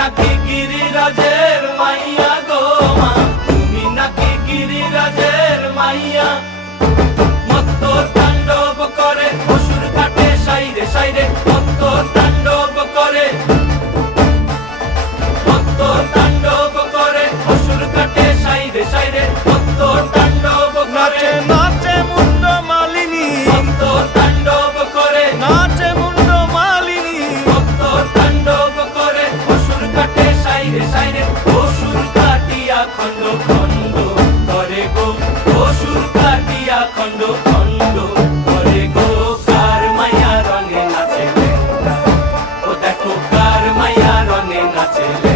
নাকি গিরিরাজের মাইয়া গো মা, তুমি নাকি গিরিরাজের মাইয়া। মত্ত তাণ্ডব করে অসুর কাটে সাইরে সাইরে, মত্ত তাণ্ডব করে, মত্ত তাণ্ডব করে অসুর কাটে সাইরে সাইরে, মত্ত তাণ্ডব করে। নাচে মুন্ড মালিনী, মত্ত তাণ্ডব করে, নাচে মুন্ড মালিনী, মত্ত তাণ্ডব করে অসুর কাটে সাইরে সাইরে, অসুর কাটিয়া খণ্ড খণ্ড করে গো, অসুর কাটিয়া খণ্ড খণ্ড করে গো। কার মায়া রঙে নাচে লেঙ্গা, ও দেখো কার মায়া রঙে নাচে লেঙ্গা।